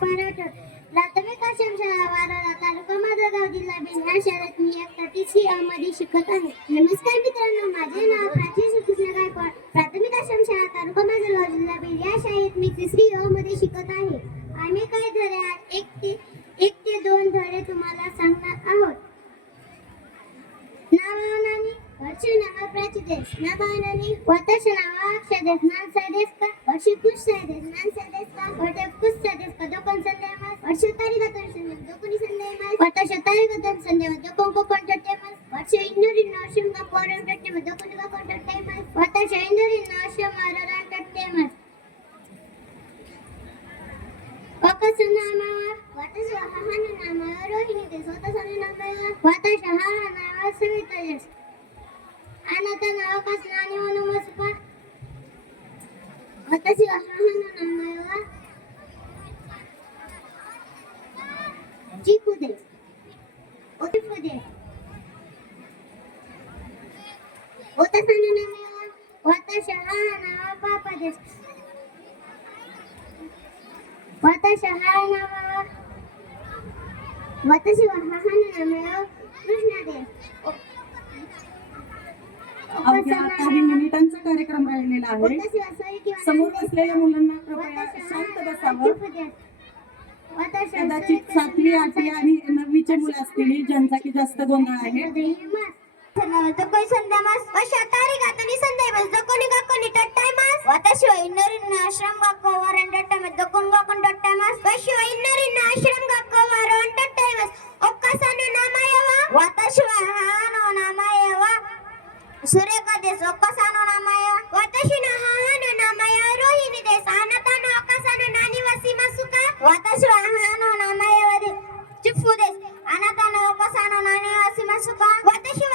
पराठा प्राथमिक आश्रमशाळा वारोरा तालुका माजलगाव जिल्हा बीड या शाळेत मी इयत्ता तिसरी अ मध्ये शिकत आहे. नमस्कार मित्रांनो, माझे नाव प्राची श्रीकृष्ण गायकवाड. प्राथमिक आश्रमशाळा तालुका माजलगाव जिल्हा बीड या शाळेत मी तिसरी अ मध्ये शिकत आहे. आम्ही काही धडे आज एक ते दोन धडे तुम्हाला सांगणार आहोत. नावानानी वर्षी नावा प्राचीदेश नावानानी वतश नावा अक्षदेश नान सायदेश का वर्षी कुश सायदेश नान सायदेश का वटे कुश सायदेश का दोकन संदेमास वर्षी तारीखतन संदेम दोकनी संदेमास वतश तारीखतन संदेम दोकन को कंटटेमास वर्षी इंदुरी नाशम का पोरम टट्टेमास दोकन का कंटटेमास वतश इंदुरी नाशम आररान टट्टेमास वतश नामा वतश हाहन नामा रोहिणी देश वतश नामा वतश हाहन नामा सविता देश अनाथा नावकास नानी वनमसपा वतश हाहन नामा चिकू देश ओतिफू देश वतश नामा वतश हाहन नामा पापा देश वतश हाहन नामा वतश हाहन नामा कृष्णा देश. अवघ्या काही मिनिटांचा कार्यक्रम राहिलेला आहे. समोर असलेल्या मुलांना कृपया शांत बसावं. कदाचित 7वी 8वी आणि 9वीचे मुलं असतील ज्यांचा की जास्त गोंधळ आहे. दोकोई संदेमास वशा तारीखतनी संदेमास दोकोनी गाकोनी टट्टायमास वतशो इन्नरिन आश्रम गाको वारन टट्टायमास दोकोन गाकोन टट्टायमास वशो इन्नरिन आश्रम गाको वारन टट्टायमास ओक्कासानो नामायवा वतशो हानो नामायवा सुरेका देश ओक्कासानो नामायवा वतशिनो हानो नामायवा रोहिणी देश अनाथानो ओक्कासानो नानी वसीमा सुका वतशो हानो नामायवा दे चिफू देश अनाथानो ओक्कासानो नानी वसीमा सुका वतशो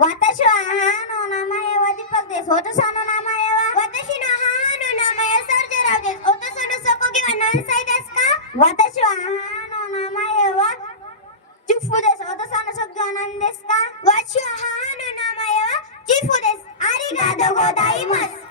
वतश हानो नामायवा दीपक देश वतसानो नामायवा वतशिनो हानो नामाय सर्जराव देश वतसनो सकोगी वनांसाई देश का वतश हानो नामायवा चिफू देश वतसानो सगजानन देश का वतश हानो नामायवा चिफू देश आरिगातो गोजाइमासु.